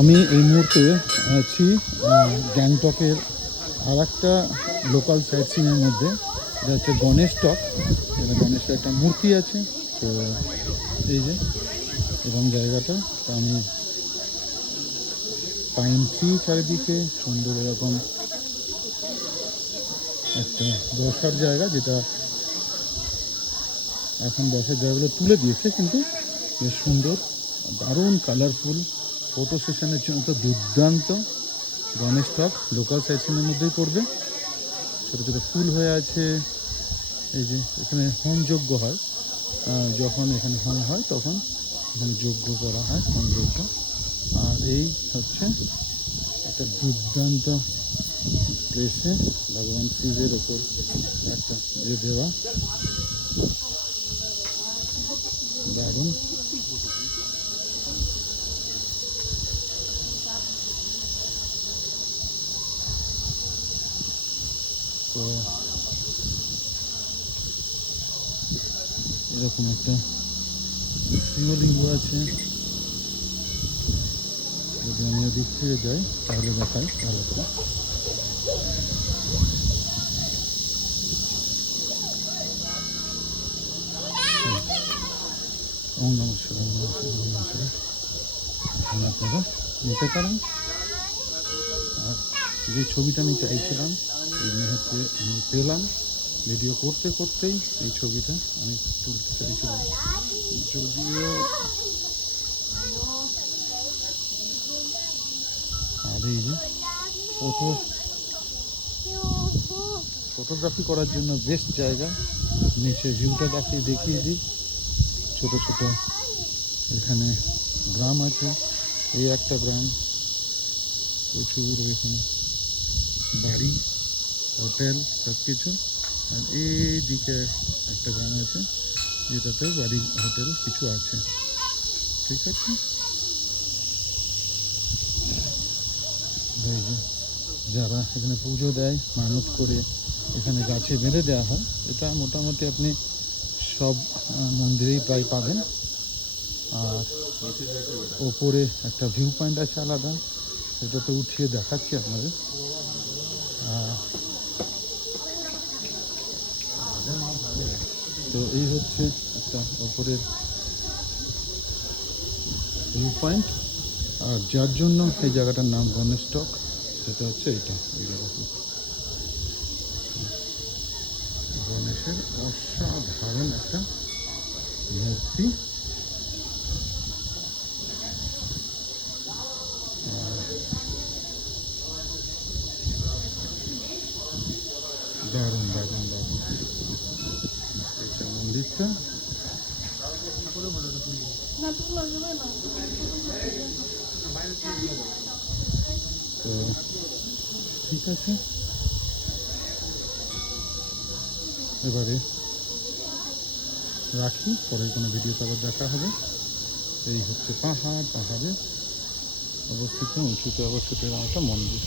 আমি এই মুহূর্তে আছি গ্যাংটকের আর একটা লোকাল সাইট সিনের মধ্যে, এটা হচ্ছে গণেশ টক। এটা গণেশের একটা মূর্তি আছে। তো এই যে এবং জায়গাটা, তো আমি পাইন ট্রি চারিদিকে সুন্দর এরকম একটা বসার জায়গা, যেটা এখন বসার জায়গাগুলো তুলে দিয়েছে, কিন্তু বেশ সুন্দর, দারুণ কালারফুল। ফটো সেশনের জন্য তো দুর্দান্ত। গণেশ টক লোকাল সাইট সিনের মধ্যেই পড়বে। ছোটো ছোটো ফুল হয়ে আছে। এই যে এখানে হোম যজ্ঞ হয়, যখন এখানে হোম হয় তখন এখানে যজ্ঞ করা হয়, হোম যজ্ঞ। আর এই হচ্ছে একটা দুর্দান্ত প্লেসে ভগবান শিবের ওপর একটা দেওয়া, দারুণ। তো এরকম একটা শিবলিঙ্গ আছে। যদি আমি ওদিক থেকে যাই তাহলে দেখাই ভালো করে। ওম নমঃ শিবায়, ওম নমঃ শিবায়, ওম নমঃ শিবায়। আপনারা নিতে পারেন। আর যে ছবিটা আমি চাইছিলাম এই মুহূর্তে আমি পেলাম, ভিডিও করতে করতেই এই ছবিটা আমি তুলতে চাইছিলাম, যদিও। আর এই যে ফটোগ্রাফি করার জন্য বেস্ট জায়গা। নিচে ভিউটা দেখিয়ে দিই। ছোট ছোট এখানে গ্রাম আছে, এই একটা গ্রাম, প্রচুর এখানে বাড়ি, হোটেল, সব কিছু। আর এই দিকে একটা গ্রাম আছে যেটাতে বাড়ি, হোটেল কিছু আছে। ঠিক আছে, এই যে যারা এখানে পুজো দেয় মানত করে, এখানে গাছে বেঁধে দেওয়া হয়। এটা মোটামুটি আপনি সব মন্দিরেই প্রায় পাবেন। আর ওপরে একটা ভিউ পয়েন্ট আছে আলাদা, সেটাতে উঠিয়ে দেখাচ্ছি আপনাদের। তো এই হচ্ছে একটা ওপরের ভিউ পয়েন্ট। আর যার জন্য এই জায়গাটার নাম গণেশ টক, সেটা হচ্ছে এটা। এই জায়গাটা গণেশের অসাধারণ একটা মূর্তি। দারুণ দারুণ দারুণ এটা মন্দিরটা। তো ঠিক আছে, এবারে রাখি, পরে কোনো ভিডিওতে আবার দেখা হবে। এই হচ্ছে পাহাড়ে অবস্থিত উঁচুতে অবস্থিত একটা মন্দির।